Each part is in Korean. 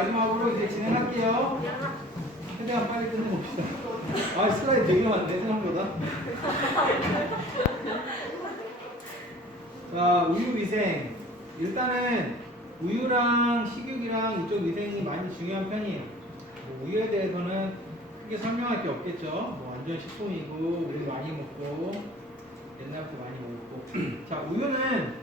마지막으로 이제 진행할게요. 최대한 빨리 끝내봅시다. 아, 슬라이드 되게 많네, 생각보다. 자, 우유 위생. 일단은 우유랑 식육이랑 이쪽 위생이 많이 중요한 편이에요. 뭐 우유에 대해서는 크게 설명할 게 없겠죠. 뭐 완전 식품이고, 우리 많이 먹고, 옛날부터 많이 먹었고. 자, 우유는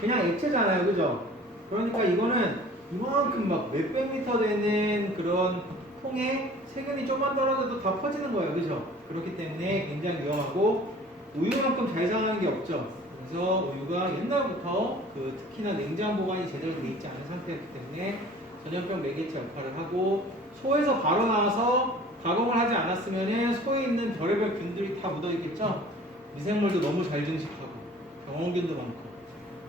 그냥 액체잖아요, 그죠? 그러니까 이거는 이만큼 막 몇백 미터 되는 그런 통에 세균이 조금만 떨어져도 다 퍼지는 거예요, 그죠? 그렇기 때문에 굉장히 위험하고 우유만큼 잘 자라는 게 없죠. 그래서 우유가 옛날부터 특히나 냉장 보관이 제대로 돼 있지 않은 상태였기 때문에 전염병 매개체 역할을 하고 소에서 바로 나와서 가공을 하지 않았으면 소에 있는 별의별 균들이 다 묻어 있겠죠. 미생물도 너무 잘 증식하고 병원균도 많고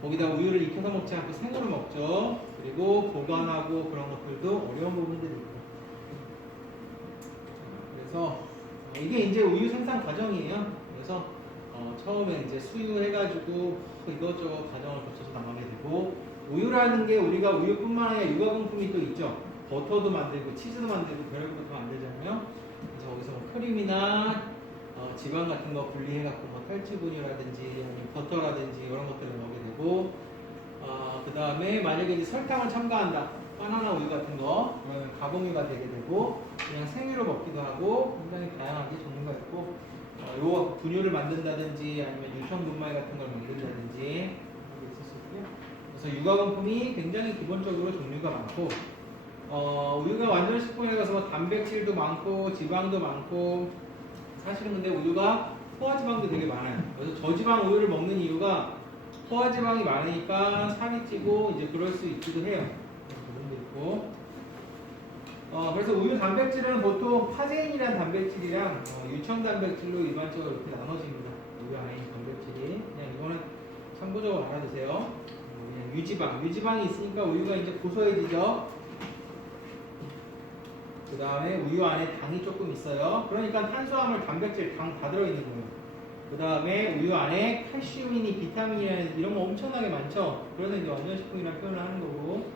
거기다 우유를 익혀서 먹지 않고 생으로 먹죠. 그리고 보관하고 그런 것들도 어려운 부분들이 있고. 그래서 이게 이제 우유 생산 과정이에요. 그래서 처음에 이제 수유해가지고 이것저것 과정을 거쳐서 나가게 되고 우유라는 게 우리가 우유뿐만 아니라 유가공품이 또 있죠. 버터도 만들고 치즈도 만들고 별의별 것도 만들잖아요. 그래서 거기서 뭐 크림이나 지방 같은 거 분리해갖고 뭐 탈취분유라든지 아니면 버터라든지 이런 것들을 넣게 되고 그 다음에 만약에 이제 설탕을 첨가한다 바나나 우유 같은 거 그러면 가공유가 되게 되고 그냥 생유로 먹기도 하고 굉장히 다양하게 종류가 있고 요 분유를 만든다든지 아니면 유청분말 같은 걸 만든다든지 이렇게 있을 수 있고요. 그래서 유가공품이 굉장히 기본적으로 종류가 많고 우유가 완전 식품에 가서 뭐 단백질도 많고 지방도 많고 사실은 근데 우유가 포화지방도 되게 많아요. 그래서 저지방 우유를 먹는 이유가 포화지방이 많으니까 살이 찌고 이제 그럴 수 있기도 해요. 그런 부분도 있고. 그래서 우유 단백질은 보통 파제인이라는 단백질이랑 유청 단백질로 일반적으로 이렇게 나눠집니다. 우유 안에 있는 단백질이. 그냥 이거는 참고적으로 알아두세요. 그냥 유지방이 있으니까 우유가 이제 고소해지죠. 그 다음에 우유 안에 당이 조금 있어요. 그러니까 탄수화물, 단백질, 당 다 들어있는 거예요. 그 다음에 우유 안에 칼슘이니 비타민이니 이런 거 엄청나게 많죠. 그래서 이제 완전식품이라는 표현을 하는 거고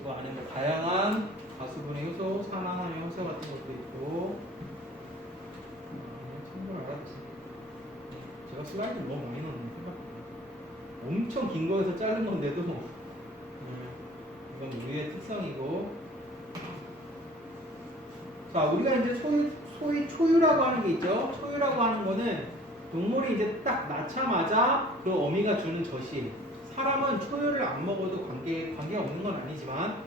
이거 안에 뭐 다양한 가수분해 효소, 산화함유 효소 같은 것도 있고 참고를 알아두세요. 제가 슬라이드를 너무 많이 넣었는데 엄청 긴 거에서 자른 건데도 이건 우유의 특성이고 자, 우리가 이제 소위 초유라고 하는 게 있죠. 초유라고 하는 거는 동물이 이제 딱 낳자마자 그 어미가 주는 젖이에요. 사람은 초유를 안 먹어도 관계 없는 건 아니지만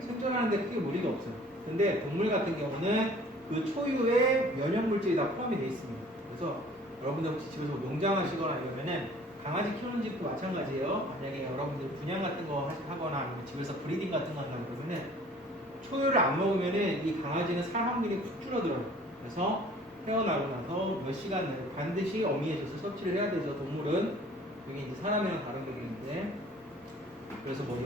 생존하는데 크게 무리가 없어요. 근데 동물 같은 경우는 그 초유에 면역물질이 다 포함이 되어 있습니다. 그래서 여러분들 혹시 집에서 농장하시거나 이러면은 강아지 키우는 집도 마찬가지예요. 만약에 여러분들 분양 같은 거 하거나 아니면 집에서 브리딩 같은 거 한다 그러면은 초유를 안 먹으면은 이 강아지는 살 확률이 확 줄어들어요. 그래서 태어나고 나서 몇 시간 내로 반드시 어미의 젖을 섭취를 해야 되죠. 동물은 이게 이제 사람이랑 다른 거겠는데 그래서 뭐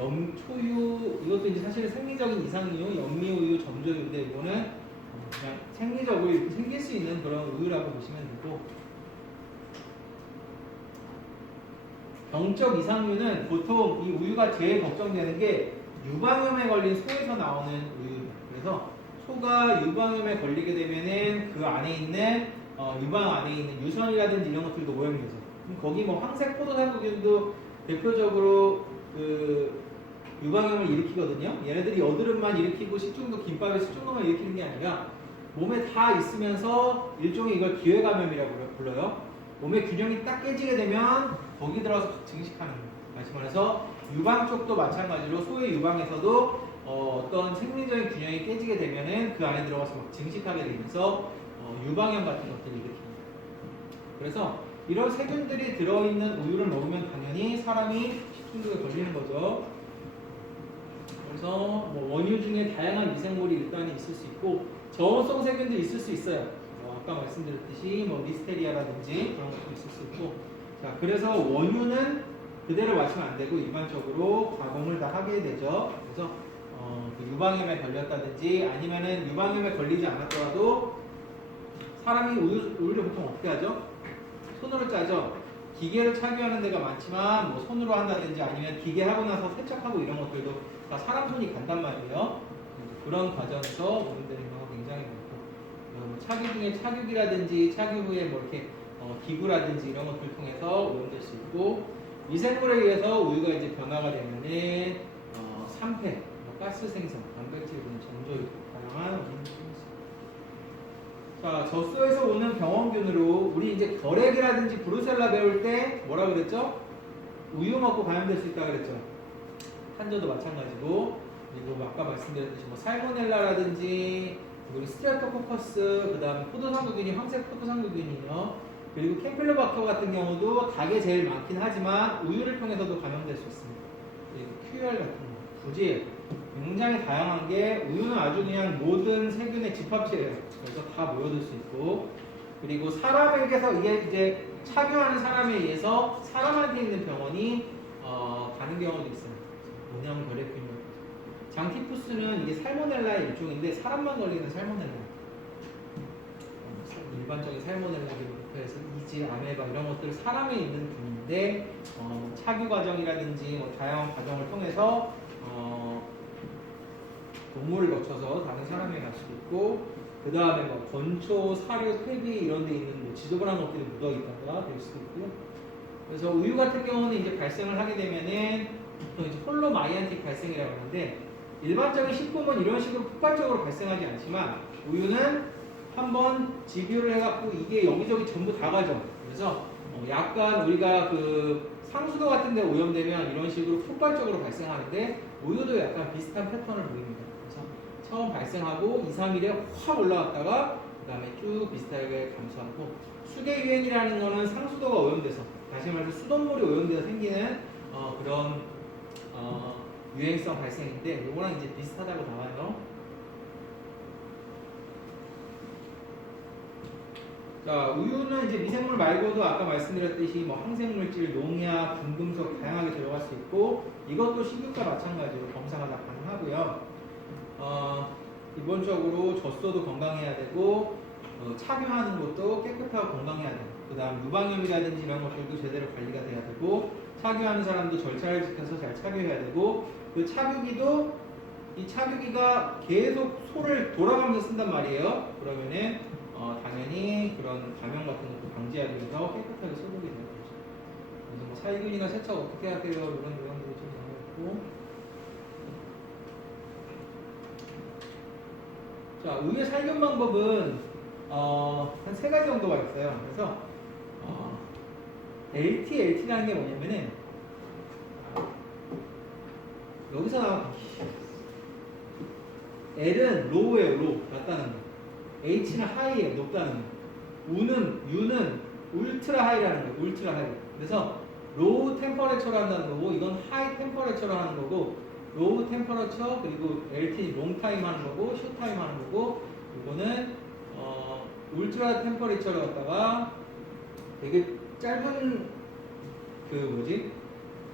초유 이것도 이제 사실 생리적인 이상이요, 연미우유, 점조유인데 이거는 그냥 생리적으로 이렇게 생길 수 있는 그런 우유라고 보시면 되고 병적 이상류는 보통 이 우유가 제일 걱정되는 게 유방염에 걸린 소에서 나오는 우유입니다. 그래서 소가 유방염에 걸리게 되면은 그 안에 있는 유방 안에 있는 유선이라든지 이런 것들도 오염이 되죠. 거기 뭐 황색 포도당구균도 대표적으로 그 유방염을 일으키거든요. 얘네들이 여드름만 일으키고 식중독, 김밥에 식중독만 일으키는 게 아니라 몸에 다 있으면서 일종의 이걸 기회감염이라고 불러요. 몸의 균형이 딱 깨지게 되면 거기 들어가서 증식하는 거예요. 다시 말해서 유방 쪽도 마찬가지로 소의 유방에서도 어떤 생리적인 균형이 깨지게 되면은 그 안에 들어가서 막 증식하게 되면서 유방염 같은 것들이 일으킵니다. 그래서 이런 세균들이 들어있는 우유를 먹으면 당연히 사람이 식중독에 걸리는 거죠. 그래서 뭐 원유 중에 다양한 미생물이 일단 있을 수 있고 저온성 세균도 있을 수 있어요. 아까 말씀드렸듯이 뭐 리스테리아라든지 그런 것도 있을 수 있고 자 그래서 원유는 그대로 마시면 안 되고 일반적으로 가공을 다 하게 되죠. 그래서 그 유방염에 걸렸다든지 아니면은 유방염에 걸리지 않았더라도 사람이 우유를 보통 어떻게 하죠? 손으로 짜죠. 기계를 착유하는 데가 많지만 뭐 손으로 한다든지 아니면 기계 하고 나서 세척하고 이런 것들도 다 사람 손이 간단 말이에요. 그런 과정에서 오염되는 경우가 굉장히 많고 뭐 착유 중에 착유기라든지 착유 후에 뭐 이렇게 기구라든지 이런 것들 통해서 오염될 수 있고 미생물에 의해서 우유가 이제 변화가 되면은 산패, 가스 생성, 단백질 등 전조 다양한 원인이 있습니다. 자, 젖소에서 오는 병원균으로 우리 이제 결핵이라든지 브루셀라 배울 때 뭐라 그랬죠? 우유 먹고 감염될 수 있다 그랬죠. 환자도 마찬가지고 그리고 아까 말씀드렸듯이 뭐 살모넬라라든지 그리고 스트레프토코커스 그다음에 포도상구균이 황색 포도상구균이요. 그리고 캠필로박터 같은 경우도 닭에 제일 많긴 하지만 우유를 통해서도 감염될 수 있습니다. 그리고 QR 같은 거, 부지 굉장히 다양한 게 우유는 아주 그냥 모든 세균의 집합체예요. 그래서 다 모여들 수 있고 그리고 사람에게서 이게 이제 착유하는 사람에 의해서 사람한테 있는 병원이 가는 경우도 있어요. 원형 결핵균. 장티푸스는 이게 살모넬라의 일종인데 사람만 걸리는 살모넬라. 일반적인 살모넬라기부터 해서 이지, 아메바 이런 것들 사람에 있는 균인데 착유 과정이라든지 뭐 다양한 과정을 통해서 동물을 거쳐서 다른 사람에 갈 수도 있고 그 다음에 뭐 건초, 사료, 퇴비 이런 데 있는 뭐 지저분한 것들이 묻어 있다가 될 수도 있고요. 그래서 우유 같은 경우는 이제 발생을 하게 되면은 보통 이제 홀로마이안틱 발생이라고 하는데 일반적인 식품은 이런 식으로 폭발적으로 발생하지 않지만 우유는 한번 집유를 해갖고 이게 여기저기 전부 다 가죠. 그래서 약간 우리가 그 상수도 같은 데 오염되면 이런 식으로 폭발적으로 발생하는데 우유도 약간 비슷한 패턴을 보입니다. 그래서 처음 발생하고 2, 3일에 확 올라왔다가 그 다음에 쭉 비슷하게 감소하고 수계 유행이라는 거는 상수도가 오염돼서 다시 말해서 수돗물이 오염돼서 생기는 그런 유행성 발생인데 이거랑 이제 비슷하다고 나와요. 자, 우유는 이제 미생물 말고도 아까 말씀드렸듯이 뭐 항생물질, 농약, 중금속 다양하게 들어갈 수 있고 이것도 식육과 마찬가지로 검사가 다 가능하고요. 기본적으로 젖소도 건강해야 되고 착유하는 것도 깨끗하고 건강해야 되고 그 다음 유방염이라든지 이런 것들도 제대로 관리가 돼야 되고 착유하는 사람도 절차를 지켜서 잘 착유해야 되고 그 착유기도 이 착유기가 계속 소를 돌아가면서 쓴단 말이에요. 그러면은 당연히 그런 감염 같은 것도 방지하기 위해서 깨끗하게 소독이 되는 거죠. 그래서 뭐 살균이나 세척 어떻게 해야 돼요? 이런 내용들이 좀 나와있고. 자, 우유의 살균 방법은 한 3가지 정도가 있어요. 그래서 LT라는 게 뭐냐면은 여기서 나온 L은 로우예요, 로우. 낮다는 거. H는 하이예요, 높다는 거. U는 울트라 하이라는 거예요, 울트라 하이. 그래서 로우 템퍼레처로 한다는 거고, 이건 하이 템퍼레처로 하는 거고, 로우 템퍼레처 그리고 LT 롱타임 하는 거고, 숏타임 하는 거고, 이거는 울트라 템퍼레처로 갖다가 되게 짧은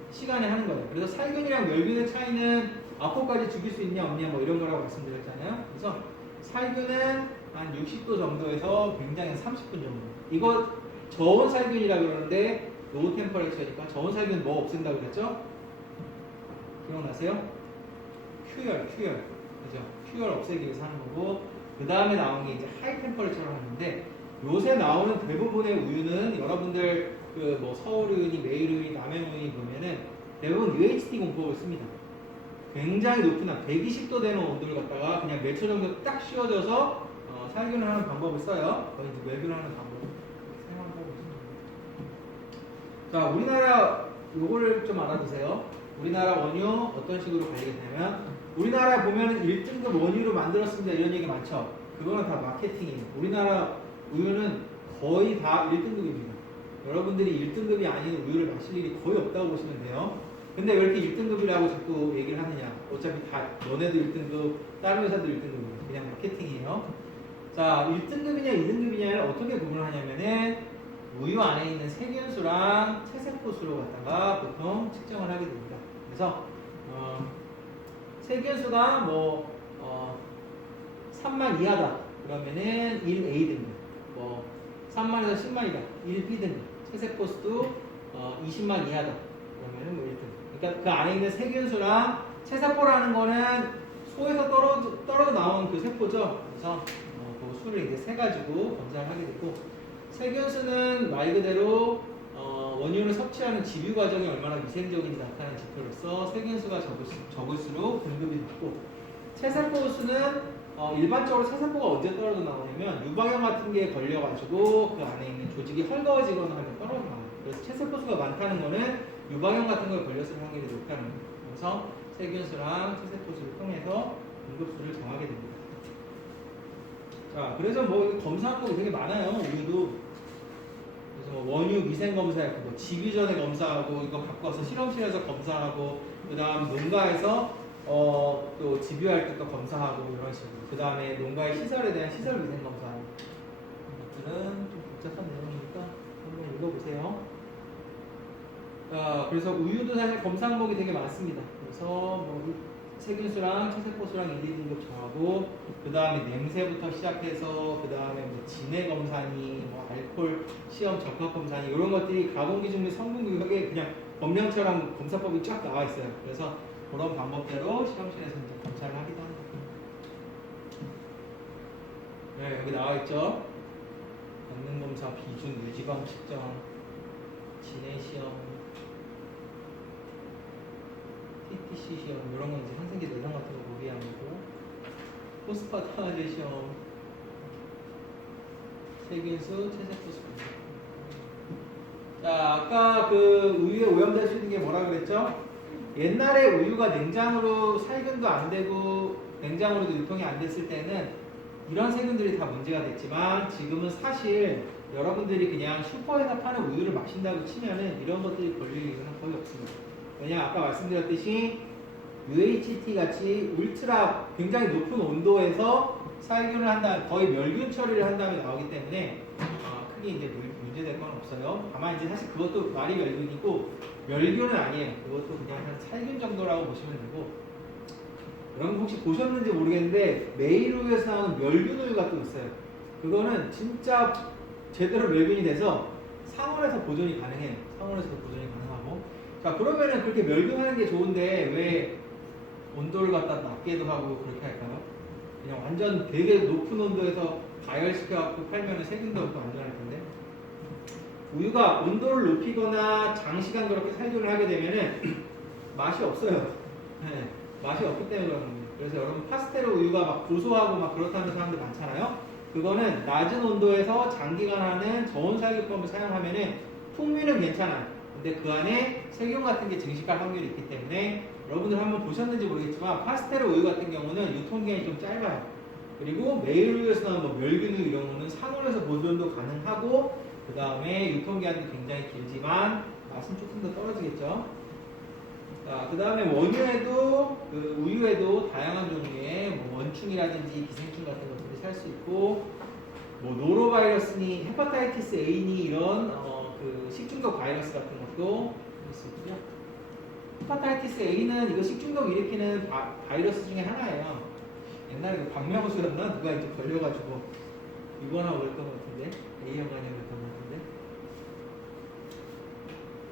시간에 하는 거예요. 그래서 살균이랑 멸균의 차이는 아포까지 죽일 수 있냐 없냐 뭐 이런 거라고 말씀드렸잖아요. 그래서 살균은 한 60도 정도에서 굉장히 30분 정도. 이거 저온 살균이라고 그러는데 로우 템퍼레처니까 저온 살균 뭐 없앤다고 그랬죠? 기억나세요? Q열. 그죠? Q열 없애기 위해서 하는 거고 그 다음에 나온 게 이제 하이 템퍼레처로 하는데 요새 나오는 대부분의 우유는 여러분들 그 뭐 서울우유니 매일우유니 남해우유니 보면은 대부분 UHT 공법을 씁니다. 굉장히 높은 120도 되는 온도를 갖다가 그냥 몇 초 정도 딱 씌워줘서 살균을 하는 방법을 써요. 거의 이제 멸균을 하는 방법을 사용하고 있습니다. 자, 우리나라 요거를 좀 알아두세요. 우리나라 원유 어떤 식으로 관리가 되냐면 우리나라 보면 1등급 원유로 만들었습니다 이런 얘기 많죠. 그거는 다 마케팅이에요. 우리나라 우유는 거의 다 1등급입니다. 여러분들이 1등급이 아닌 우유를 마실 일이 거의 없다고 보시면 돼요. 근데 왜 이렇게 1등급이라고 자꾸 얘기를 하느냐. 어차피 다 너네도 1등급, 다른 회사도 1등급이에요. 그냥 마케팅이에요. 자, 1등급이냐 2등급이냐를 어떻게 구분하냐면은 우유 안에 있는 세균수랑 체세포수로 갖다가 보통 측정을 하게 됩니다. 그래서 세균수가 뭐 3만 이하다 그러면은 1A 등급, 뭐 3만에서 10만이다 1B 등급, 체세포수도 20만 이하다. 그러면은 뭐 1등. 그러니까 그 안에 있는 세균수랑 체세포라는 거는 소에서 떨어져 나온 그 세포죠. 그래서 그 수를 이제 세 가지고 검사를 하게 되고, 세균수는 말 그대로 원유를 섭취하는 집유 과정이 얼마나 위생적인지 나타내는 지표로서 세균수가 적을수록 등급이 높고, 체세포 수는 일반적으로 체세포가 언제 떨어져 나오냐면 유방염 같은 게 걸려가지고 그 안에 있는 조직이 헐거워지거나 하면 떨어져 나와요. 그래서 체세포 수가 많다는 거는 유방염 같은 거에 걸렸을 확률이 높다는 거예요. 그래서 세균수랑 체세포 수를 통해서 등급수를 정하게 됩니다. 자, 그래서 뭐 검사 항목이 되게 많아요. 우유도. 그래서 뭐 원유 위생 검사하고, 뭐 집유 전에 검사하고, 이거 갖고 와서 실험실에서 검사하고, 그 다음 농가에서 또 집유할 때 또 검사하고 이런 식으로. 그 다음에 농가의 시설에 대한 시설 위생 검사하고. 이것들은 좀 복잡한 내용이니까 한번 읽어보세요. 그래서 우유도 사실 검사 항목이 되게 많습니다. 그래서 뭐 세균수랑 체세포수랑 1, 2등급 정하고, 그 다음에 냄새부터 시작해서 그 다음에 뭐 진해 검사니, 뭐 알코올 시험 적합 검사니, 이런 것들이 가공기준 및 성분 규격에 그냥 법령처럼 검사법이 쫙 나와 있어요. 그래서 그런 방법대로 실험실에서 이제 검사를 하기도 합니다. 네, 여기 나와 있죠. 권능 검사, 비중, 유지방 측정, 진해 시험, TTC 시험, 이런 건 이제 항생제 내성 같은 거 보기하는 거고, 포스파타제 시험, 세균수, 체세포수. 자, 아까 그 우유에 오염될 수 있는 게 뭐라 그랬죠? 옛날에 우유가 냉장으로 살균도 안 되고 냉장으로도 유통이 안 됐을 때는 이런 세균들이 다 문제가 됐지만, 지금은 사실 여러분들이 그냥 슈퍼에서 파는 우유를 마신다고 치면은 이런 것들이 걸릴 일은 거의 없습니다. 왜냐, 아까 말씀드렸듯이 UHT 같이 울트라 굉장히 높은 온도에서 살균을 한다, 거의 멸균 처리를 한 다음에 나오기 때문에 크게 이제 문제될 건 없어요. 다만 이제 사실 그것도 말이 멸균이고 멸균은 아니에요. 그것도 그냥 한 살균 정도라고 보시면 되고, 여러분 혹시 보셨는지 모르겠는데 메이루에서 나오는 멸균 우유가 또 있어요. 그거는 진짜 제대로 멸균이 돼서 상온에서 보존이 가능해요. 상온에서도 보존이 가능하고. 자, 그러면은 그렇게 멸균하는 게 좋은데 왜 온도를 갖다 낮게도 하고 그렇게 할까요? 그냥 완전 되게 높은 온도에서 가열시켜갖고 팔면은 세균도 없고 안전할 텐데. 우유가 온도를 높이거나 장시간 그렇게 살균을 하게 되면은 맛이 없어요. 네, 맛이 없기 때문에 그런 겁니다. 그래서 여러분 파스텔 우유가 막 고소하고 막 그렇다는 사람들 많잖아요. 그거는 낮은 온도에서 장기간 하는 저온 살균법을 사용하면은 풍미는 괜찮아요. 근데 그 안에 세균 같은 게 증식할 확률이 있기 때문에, 여러분들 한번 보셨는지 모르겠지만 파스텔 우유 같은 경우는 유통기한이 좀 짧아요. 그리고 메일 우유에서 나온 뭐 멸균 우유 이런 거는 상온에서 보존도 가능하고, 그 다음에 유통기한도 굉장히 길지만 맛은 조금 더 떨어지겠죠. 자, 그 다음에 원유에도 그 우유에도 다양한 종류의 뭐 원충이라든지 기생충 같은 것들이 살 수 있고, 뭐 노로바이러스니 헤파타이티스 A니 이런 그 식중독 바이러스 같은 것도 볼 수 있고요. 헤파타이티스 A는 이거 식중독 일으키는 바이러스 중에 하나예요. 옛날에 그 박명수였나 누가 이제 걸려가지고 입원하고 그랬던 것 같은데, A형관이 그랬던 것 같은데.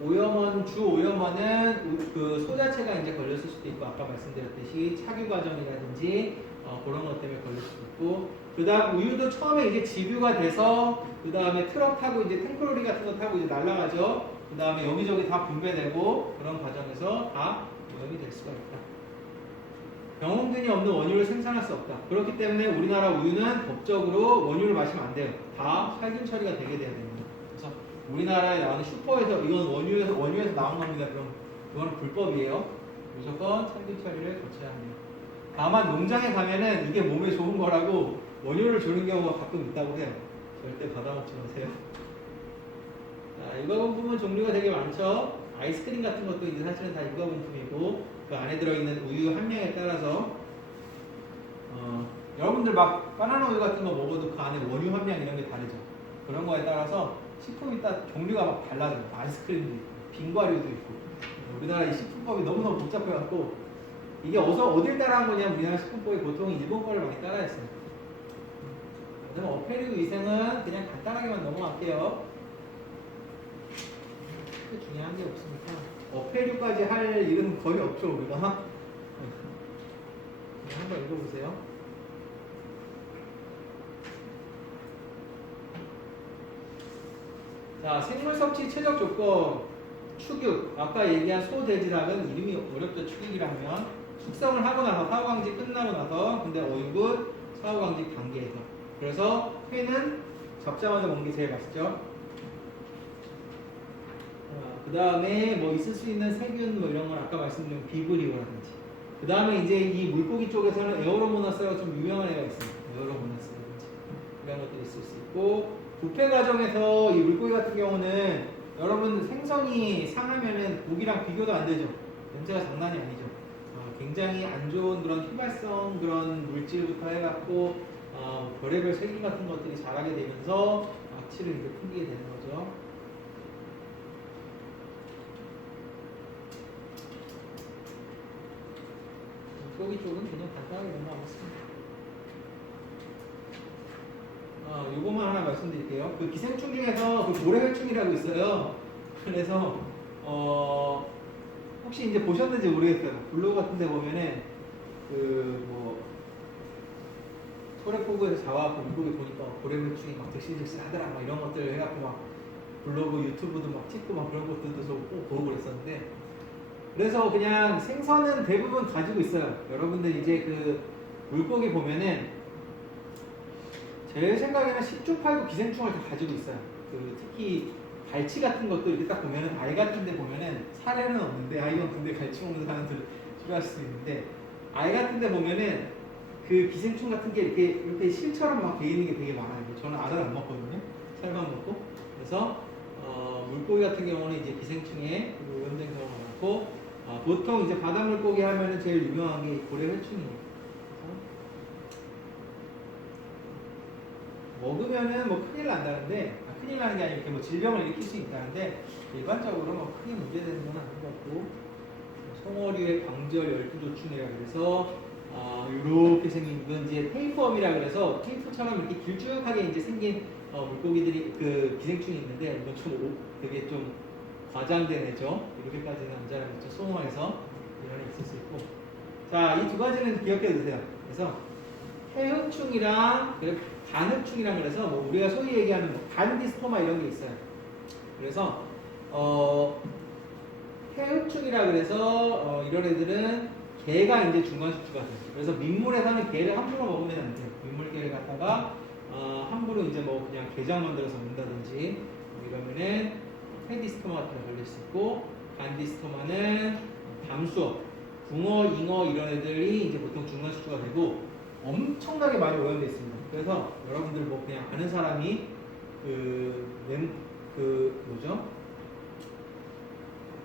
오염원, 주 오염원은 그 소 자체가 이제 걸렸을 수도 있고, 아까 말씀드렸듯이 착유 과정이라든지 그런 것 때문에 걸릴 수도 있고, 그 다음 우유도 처음에 이제 집유가 돼서 그 다음에 트럭 타고 이제 탱크로리 같은 거 타고 이제 날아가죠. 그 다음에 여기저기 다 분배되고, 그런 과정에서 다 오염이 될 수가 있다. 병원균이 없는 원유를 생산할 수 없다. 그렇기 때문에 우리나라 우유는 법적으로 원유를 마시면 안 돼요. 다 살균 처리가 되게 돼야 됩니다. 그래서 우리나라에 나오는 슈퍼에서 이건 원유에서 나온 겁니다. 그럼 그건 불법이에요. 무조건 살균 처리를 거쳐야 합니다. 다만 농장에 가면은 이게 몸에 좋은 거라고 원유를 주는 경우가 가끔 있다고 해요. 절대 받아먹지 마세요. 자, 육아공품은 종류가 되게 많죠. 아이스크림 같은 것도 이제 사실은 다 육아공품이고, 그 안에 들어있는 우유 함량에 따라서 여러분들 막 바나나 우유 같은 거 먹어도 그 안에 원유 함량 이런 게 다르죠. 그런 거에 따라서 식품이 딱 종류가 막 달라져요. 아이스크림도 있고 빙과류도 있고. 우리나라 이 식품법이 너무너무 복잡해갖고 이게 어딜 따라한 거냐면, 우리나라 식품법이 보통 일본 거를 많이 따라했어요. 그래서 어패류 위생은 그냥 간단하게만 넘어갈게요. 크게 중요한 게 없으니까 어폐류까지 할 일은 거의 없죠 우리가. 그냥 한번 읽어보세요. 자, 생물 섭취 최적 조건 축육. 아까 얘기한 소돼지닭은 이름이 어렵죠. 축육이라면 숙성을 하고 나서 사후강직 끝나고 나서, 근데 어육은 사후강직 단계에서. 그래서 회는 잡자마자 먹는 게 제일 맛있죠. 그 다음에 뭐 있을 수 있는 세균 뭐 이런 건 아까 말씀드린 비브리오라든지. 그 다음에 이제 이 물고기 쪽에서는 에어로모나스가 좀 유명한 애가 있습니다. 에어로모나스라든지 이런 것들이 있을 수 있고, 부패 과정에서 이 물고기 같은 경우는 여러분 생선이 상하면은 고기랑 비교도 안 되죠. 냄새가 장난이 아니죠. 굉장히 안 좋은 그런 휘발성 그런 물질부터 해갖고 별의별 세균 같은 것들이 자라게 되면서 악취를 이제 풍기게 되는 거죠. 물고기 쪽은 그냥 간단하게 넘어가겠습니다. 요거만 하나 말씀드릴게요. 그 기생충 중에서 그 고래혈충이라고 있어요. 그래서 혹시 이제 보셨는지 모르겠어요. 블로그 같은 데 보면은 그 뭐 토레포구에서 잡아갖고 물고기 보니까 고래혈충이 막 득실득실 하더라 막 이런 것들 해갖고 막 블로그 유튜브도 막 찍고 막 그런 것들도 좀 꼭 보고 그랬었는데, 그래서 그냥 생선은 대부분 가지고 있어요. 여러분들 이제 그 물고기 보면은 제 생각에는 10중 8구 기생충을 다 가지고 있어요. 그 특히 갈치 같은 것도 이렇게 딱 보면은 알 같은 데 보면은 사례는 없는데, 이건 근데 갈치 먹는 사람들 싫어하실 수 있는데, 알 같은 데 보면은 그 기생충 같은 게 이렇게 실처럼 막 돼 있는 게 되게 많아요. 저는 알을 안 먹거든요. 살만 먹고. 그래서 물고기 같은 경우는 이제 기생충에 오염된 경우가 많고, 보통 이제 바다 물고기 하면은 제일 유명한 게 고래혈충이에요. 먹으면은 뭐 큰일 난다는데, 큰일 나는 게 아니라 이렇게 뭐 질병을 일으킬 수 있다는데, 일반적으로 뭐 크게 문제되는 건 아닌 것 같고, 송어류의 광절 12조충이라 그래서 이렇게 생긴 건 이제 테이프엄이라 그래서 테이프처럼 이렇게 길쭉하게 이제 생긴 물고기들이 그 기생충이 있는데, 이건 좀 되게 좀 과장된 애죠. 이렇게까지는 안 자라겠죠. 송어에서 이런 애 있을 수 있고. 자, 이 두 가지는 기억해 두세요. 그래서 해흡충이랑 간흡충이랑 그래서 뭐 우리가 소위 얘기하는 뭐 간디스토마 이런 게 있어요. 그래서 해흡충이라 그래서 이런 애들은 게가 이제 중간 숙주가 돼요. 그래서 민물에 사는 게를 함부로 먹으면 안 돼요. 민물게를 갖다가 함부로 이제 뭐 그냥 게장 만들어서 먹는다든지 뭐 이러면은 페디스토마 같은 거 걸릴 수 있고, 간디스토마는 담수어, 붕어, 잉어 이런 애들이 이제 보통 중간 숙주가 되고 엄청나게 많이 오염되어 있습니다. 그래서 여러분들 뭐 그냥 아는 사람이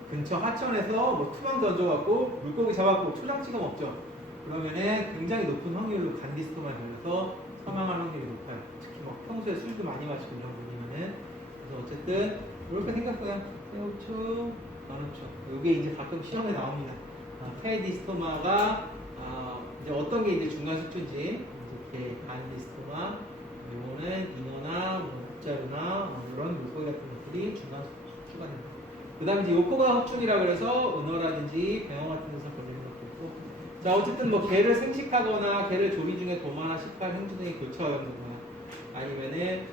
근처 하천에서 뭐 투망 던져갖고 물고기 잡아갖고 초장 찍어 먹죠. 그러면은 굉장히 높은 확률로 간디스토마에 걸려서 사망할 확률이 높아요. 특히 막 평소에 술도 많이 마시고 이런 분이면은. 그래서 어쨌든 이렇게 생겼고요. 해우충, 간흡충. 이게 이제 가끔 시험에 나옵니다. 페디스토마가 이제 어떤 게 이제 중간 숙주인지, 이렇게 간디스토마, 요거는 잉어나 뭐 흑자루나 뭐 이런 물고기 같은 것들이 중간 숙주가 됩니다. 그 다음에 이제 요코가 흡충이라 그래서 은어라든지 병어 같은 데서 걸리는 것도 있고. 자, 어쨌든 뭐 개를 생식하거나 개를 조리 중에 도마나 식칼, 행주 등이 교차하거나 아니면은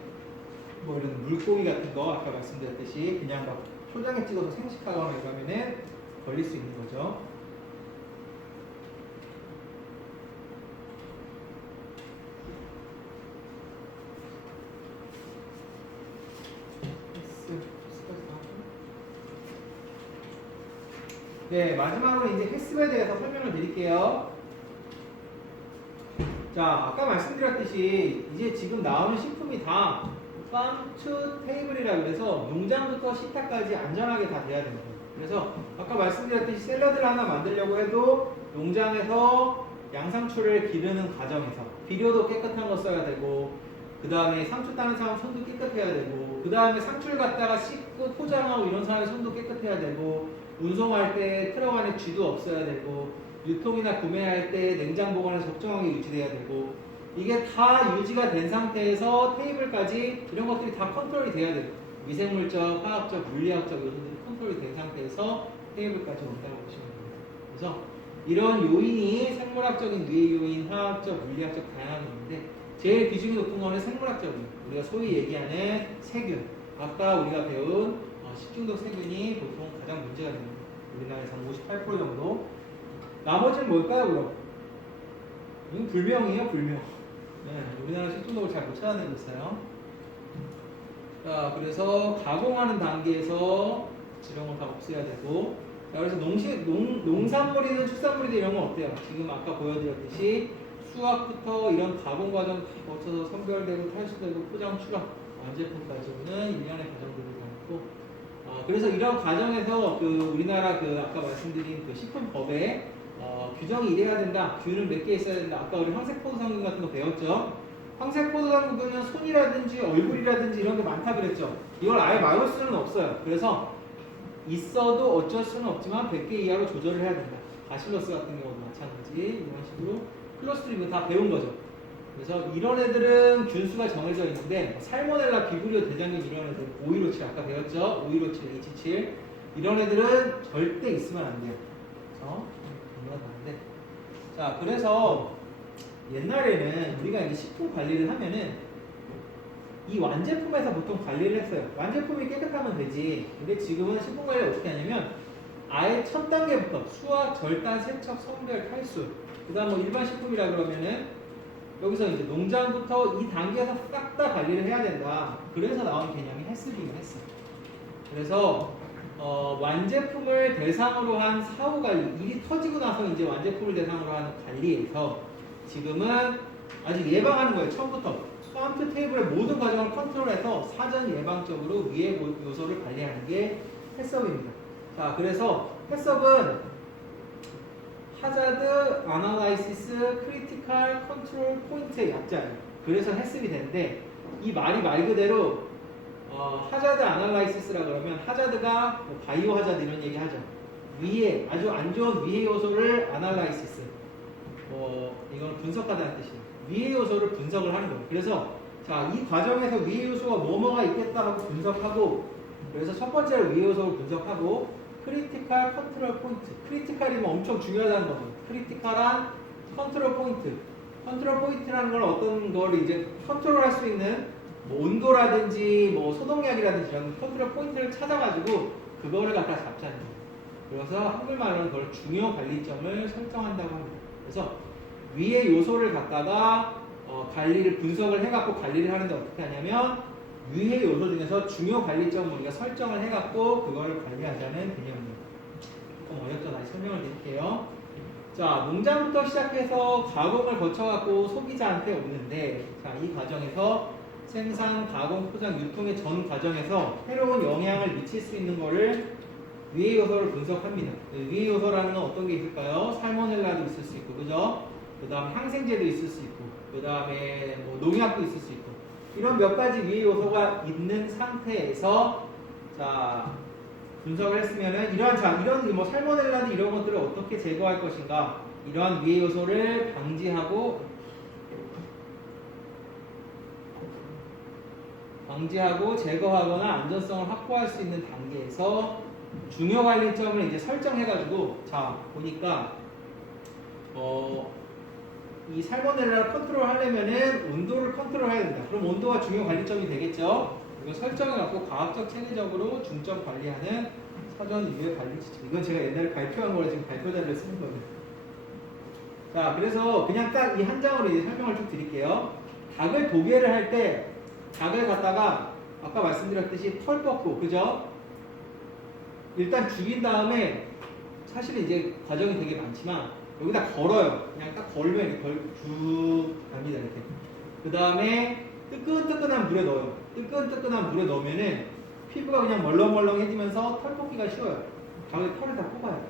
뭐 이런 물고기 같은 거 아까 말씀드렸듯이 그냥 막 초장에 찍어서 생식하거나 이러면은 걸릴 수 있는 거죠. 네, 마지막으로 이제 헬스에 대해서 설명을 드릴게요. 자, 아까 말씀드렸듯이 이제 지금 나오는 식품이 다 farm to table이라 그래서 농장부터 식탁까지 안전하게 다 돼야 됩니다. 그래서 아까 말씀드렸듯이 샐러드를 하나 만들려고 해도 농장에서 양상추를 기르는 과정에서 비료도 깨끗한 거 써야 되고, 그 다음에 상추 따는 사람 손도 깨끗해야 되고, 그 다음에 상추를 갖다가 씻고 포장하고 이런 사람의 손도 깨끗해야 되고, 운송할 때 트럭 안에 쥐도 없어야 되고, 유통이나 구매할 때 냉장 보관을 적정하게 유지돼야 되고, 이게 다 유지가 된 상태에서 테이블까지 이런 것들이 다 컨트롤이 돼야 돼요. 미생물적, 화학적, 물리학적 이런 것들이 컨트롤이 된 상태에서 테이블까지 온다고 보시면 됩니다. 그래서 이런 요인이 생물학적인 뇌 요인, 화학적, 물리학적 다양하게 있는데 제일 비중이 높은 거는 생물학적인 우리가 소위 얘기하는 세균. 아까 우리가 배운 식중독 세균이 보통 가장 문제가 됩니다. 우리나라에서 58% 정도. 나머지는 뭘까요, 그럼? 이건 불명이에요, 불명. 네, 우리나라 식중독을 잘 못 찾아내고 있어요. 자, 그래서 가공하는 단계에서 이런 걸 다 없애야 되고, 자, 그래서 농산물이든 축산물이든 이런 건 어때요? 지금 아까 보여드렸듯이 수확부터 이런 가공 과정 다 거쳐서 선별되고 탈수되고 포장 출하 완제품까지 오는 일련의 과정들이 다 있고, 그래서 이런 과정에서 그 우리나라 그 아까 말씀드린 그 식품법에 규정이 이래야 된다. 균은 몇 개 있어야 된다. 아까 우리 황색포도 상균 같은 거 배웠죠? 황색포도 상균은 손이라든지 얼굴이라든지 이런 게 많다 그랬죠? 이걸 아예 막을 수는 없어요. 그래서 있어도 어쩔 수는 없지만 100개 이하로 조절을 해야 된다. 바실러스 같은 경우도 마찬가지 이런 식으로 클로스트리움 다 배운 거죠. 그래서 이런 애들은 균수가 정해져 있는데 살모넬라, 비브리오 대장균 이런 애들 5157 아까 배웠죠? 5157, H7 이런 애들은 절대 있으면 안 돼요. 그래서 자, 그래서 옛날에는 우리가 이제 식품 관리를 하면은 이 완제품에서 보통 관리를 했어요. 완제품이 깨끗하면 되지. 근데 지금은 식품 관리를 어떻게 하냐면 아예 첫 단계부터 수확, 절단, 세척, 선별, 탈수. 그다음 뭐 일반 식품이라 그러면은 여기서 이제 농장부터 이 단계에서 싹 다 관리를 해야 된다. 그래서 나온 개념이 헬스비가 했어. 그래서 완제품을 대상으로 한 사후 관리, 일이 터지고 나서 이제 완제품을 대상으로 하는 관리에서 지금은 아직 예방하는 거예요. 처음부터 펀트 테이블의 모든 과정을 컨트롤해서 사전 예방적으로 위의 요소를 관리하는 게 햇섭입니다. 자, 그래서 햇섭은 하자드, 아날라이시스, 크리티컬, 컨트롤 포인트의 약자예요. 그래서 햇섭이 되는데 이 말이 말 그대로 하자드 아날라이시스라 그러면 하자드가 뭐 바이오 하자드 이런 얘기 하죠. 위에 아주 안 좋은 위의 요소를 아날라이시스. 이건 분석하다는 뜻이에요. 위의 요소를 분석을 하는 거예요. 그래서 자, 이 과정에서 위의 요소가 뭐뭐가 있겠다 하고 분석하고 그래서 첫 번째로 위의 요소를 분석하고 크리티컬 컨트롤 포인트. 크리티컬이면 엄청 중요하다는 거죠. 크리티컬한 컨트롤 포인트. 컨트롤 포인트라는 건 어떤 걸 이제 컨트롤할 수 있는 뭐 온도라든지 뭐 소독약이라든지 이런 컨트롤 포인트를 찾아가지고 그거를 갖다 잡자는 거예요. 그래서 한글말로는 그걸 중요 관리점을 설정한다고 합니다. 그래서 위의 요소를 갖다가 관리를 분석을 해갖고 관리를 하는데 어떻게 하냐면 위의 요소 중에서 중요 관리점을 우리가 설정을 해갖고 그걸 관리하자는 개념입니다. 조금 어렵죠? 다시 설명을 드릴게요. 자, 농장부터 시작해서 가공을 거쳐갖고 소비자한테 오는데 자, 이 과정에서 생산, 가공, 포장, 유통의 전 과정에서 새로운 영향을 미칠 수 있는 거를 위의 요소를 분석합니다. 위의 요소라는 건 어떤 게 있을까요? 살모넬라도 있을 수 있고, 그죠? 그 다음에 항생제도 있을 수 있고, 그 다음에 뭐 농약도 있을 수 있고, 이런 몇 가지 위의 요소가 있는 상태에서 자 분석을 했으면은 이런 뭐 살모넬라든 이런 것들을 어떻게 제거할 것인가, 이러한 위의 요소를 방지하고 제거하거나 안전성을 확보할 수 있는 단계에서 중요 관리점을 이제 설정해가지고 자 보니까 이 살모넬라를 컨트롤 하려면은 온도를 컨트롤 해야 된다. 그럼 온도가 중요 관리점이 되겠죠. 이거 설정해갖고 과학적 체계적으로 중점 관리하는 사전 유해 관리 지침. 이건 제가 옛날에 발표한 거라 지금 발표 자료를 쓰는 거예요. 자, 그래서 그냥 딱 이 한 장으로 이제 설명을 좀 드릴게요. 닭을 도개를 할 때 닭을 갖다가 아까 말씀드렸듯이 털 뽑고, 그죠? 일단 죽인 다음에 사실은 이제 과정이 되게 많지만 여기다 걸어요. 그냥 딱 걸면 이렇게 쭉 갑니다. 이렇게. 그 다음에 뜨끈뜨끈한 물에 넣어요. 뜨끈뜨끈한 물에 넣으면은 피부가 그냥 멀렁멀렁해지면서 털 뽑기가 쉬워요. 닭의 털을 다 뽑아요.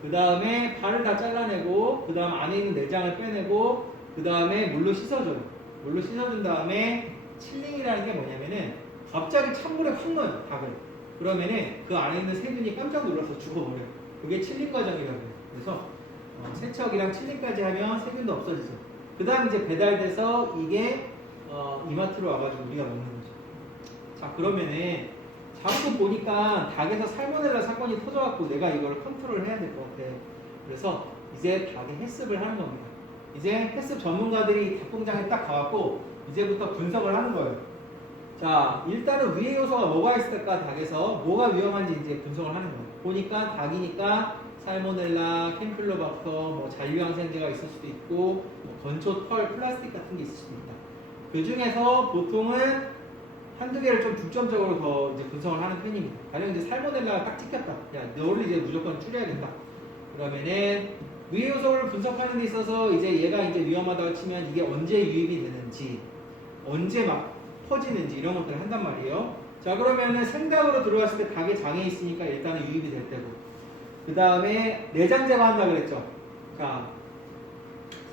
그 다음에 발을 다 잘라내고, 그 다음 안에 있는 내장을 빼내고, 그 다음에 물로 씻어줘요. 물로 씻어준 다음에 칠링이라는 게 뭐냐면은 갑자기 찬물에 확 넣어요. 닭을. 그러면은 그 안에 있는 세균이 깜짝 놀라서 죽어버려요. 그게 칠링 과정이라고 해요. 그래서 세척이랑 칠링까지 하면 세균도 없어지죠. 그 다음 이제 배달돼서 이게 이마트로 와가지고 우리가 먹는 거죠. 자, 그러면은 자꾸 보니까 닭에서 살모넬라 사건이 터져갖고 내가 이걸 컨트롤 해야 될 것 같아. 그래서 이제 닭의 해습을 하는 겁니다. 이제 해습 전문가들이 닭 공장에 딱 가갖고 이제부터 분석을 하는 거예요. 자, 일단은 위해 요소가 뭐가 있을까 닭에서 뭐가 위험한지 이제 분석을 하는 거예요. 보니까 닭이니까 살모넬라, 캠필로박터, 뭐 잔류항생제가 있을 수도 있고, 뭐 건초, 털, 플라스틱 같은 게 있을 수도 있다. 그 중에서 보통은 한두 개를 좀 중점적으로 더 이제 분석을 하는 편입니다. 가령 이제 살모넬라가 딱 찍혔다. 야, 너를 이제 무조건 줄여야겠다. 그러면은 위해 요소를 분석하는 데 있어서 이제 얘가 이제 위험하다고 치면 이게 언제 유입이 되는지, 언제 막 퍼지는지 이런 것들을 한단 말이에요. 자, 그러면은 생닭으로 들어왔을 때 닭의 장에 있으니까 일단은 유입이 될 때고, 그 다음에 내장 제거한다 그랬죠. 자,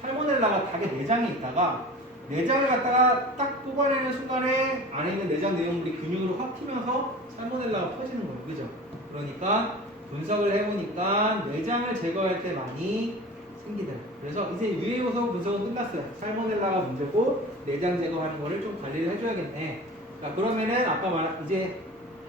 살모넬라가 닭의 내장에 있다가 내장을 갖다가 딱 뽑아내는 순간에 안에 있는 내장 내용물이 근육으로 확 튀면서 살모넬라가 퍼지는 거예요. 그죠? 그러니까 분석을 해보니까 내장을 제거할 때 많이 생기더라. 그래서 이제 유해 요소 분석은 끝났어요. 살모넬라가 문제고 내장 제거하는 거를 좀 관리를 해줘야겠네. 자, 그러면은 아까 말한 이제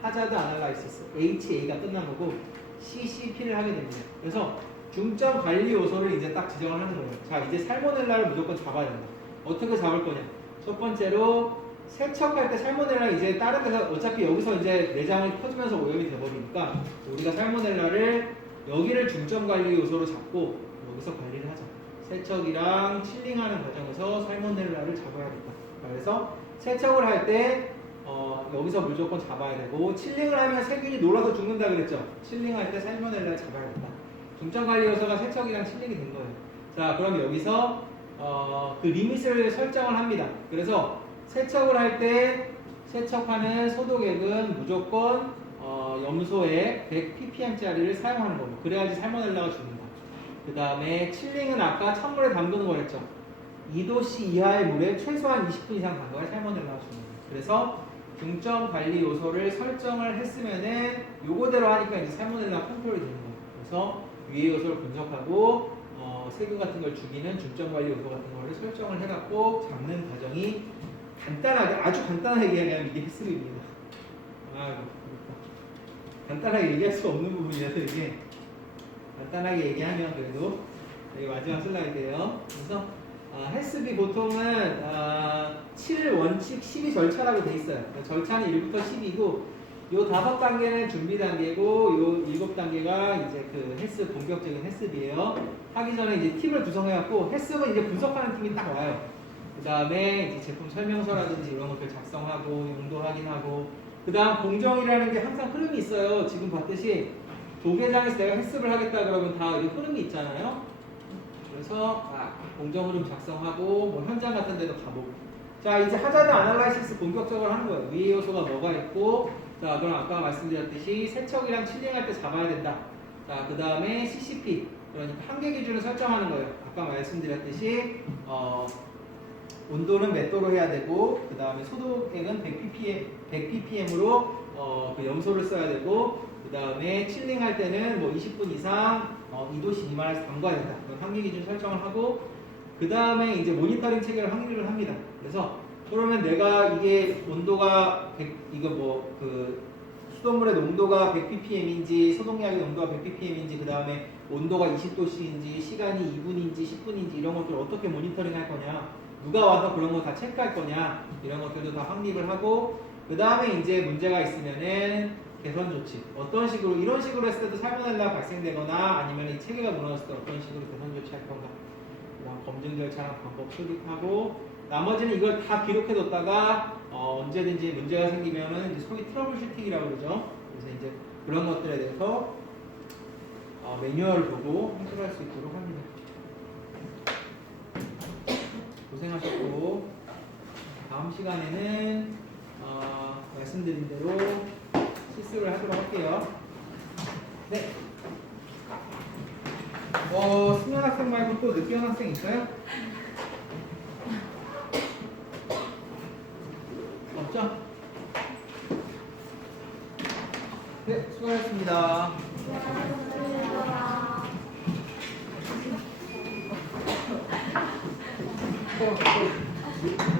하자드 아날라이시스 HA가 끝난 거고 CCP를 하게 됩니다. 그래서 중점 관리 요소를 이제 딱 지정을 하는 거예요. 자, 이제 살모넬라를 무조건 잡아야 된다. 어떻게 잡을 거냐? 첫 번째로 세척할 때 살모넬라 이제 다른 데서 어차피 여기서 이제 내장이 퍼지면서 오염이 돼버리니까 우리가 살모넬라를 여기를 중점 관리 요소로 잡고 여기서 관리를 하자. 세척이랑 칠링하는 과정에서 살모넬라를 잡아야겠다. 그래서 세척을 할 때 여기서 무조건 잡아야 되고 칠링을 하면 세균이 놀아서 죽는다 그랬죠. 칠링할 때 살모넬라를 잡아야겠다. 중점 관리 요소가 세척이랑 칠링이 된 거예요. 자, 그럼 여기서 그 리밋을 설정을 합니다. 그래서 세척을 할 때 세척하는 소독액은 무조건 염소액 100ppm짜리를 사용하는 겁니다. 그래야지 살모넬라가 죽는다. 그 다음에 칠링은 아까 찬물에 담그는 거랬죠. 2도씨 이하의 물에 최소한 20분 이상 담가야 살모넬라가 죽는다. 그래서 중점 관리 요소를 설정을 했으면은 요거대로 하니까 이제 살모넬라 컨트롤이 되는 거예요. 그래서 위해 요소를 분석하고 세균 같은 걸 죽이는 중점 관리 요소 같은 거를 설정을 해갖고 잡는 과정이 간단하게, 아주 간단하게 얘기하면 이게 해습입니다. 간단하게 얘기할 수 없는 부분이라서 이게 간단하게 얘기하면 그래도 여기 마지막 슬라이드예요. 그래서 해습이 보통은 7원칙 12절차라고 돼 있어요. 절차는 1부터 10이고 요 5단계는 준비 단계고 요 7단계가 이제 그 해습 본격적인 해습이에요. 하기 전에 이제 팀을 구성해갖고 해습은 이제 분석하는 팀이 딱 와요. 그 다음에 이제 제품 설명서라든지 이런 것들 작성하고 용도 확인하고 그 다음 공정이라는 게 항상 흐름이 있어요. 지금 봤듯이 도계장에서 내가 해습을 하겠다 그러면 다 이 흐름이 있잖아요. 그래서 공정 흐름 작성하고 뭐 현장 같은 데도 가보고 자 이제 하자드 아날라이시스 본격적으로 하는 거예요. 위해 요소가 뭐가 있고 자 그럼 아까 말씀드렸듯이 세척이랑 칠링할 때 잡아야 된다. 자 그 다음에 CCP 그러니까 한계 기준을 설정하는 거예요. 아까 말씀드렸듯이 온도는 몇 도로 해야 되고 그 다음에 소독액은 100ppm으로 그 염소를 써야 되고 그 다음에 칠링할 때는 뭐 20분 이상 2도씨 미만에서 담가야 된다. 그런 한계 기준 설정을 하고 그 다음에 이제 모니터링 체계를 확인을 합니다. 그래서 그러면 내가 이게 온도가 이거 뭐 그 수돗물의 농도가 100ppm인지 소독약의 농도가 100ppm인지 그 다음에 온도가 20도씨인지 시간이 2분인지 10분인지 이런 것들을 어떻게 모니터링 할 거냐 누가 와서 그런 거 다 체크할 거냐 이런 것들도 다 확립을 하고 그 다음에 이제 문제가 있으면은 개선 조치 어떤 식으로 이런 식으로 했을 때도 살모넬라 발생되거나 아니면 이 체계가 무너졌을 때 어떤 식으로 개선 조치할 건가 그다음 검증 절차랑 방법 수립하고 나머지는 이걸 다 기록해 뒀다가 언제든지 문제가 생기면은 이제 소위 트러블 슈팅이라고 그러죠. 그래서 이제 그런 것들에 대해서 매뉴얼 보고 해결할 수 있도록 합니다. 고생하셨고 다음 시간에는 말씀드린 대로 실습을 하도록 할게요. 네. 승현 학생 말고 또 늦게 온 학생 있어요? 없죠? 네, 수고하셨습니다. 수고하셨습니다.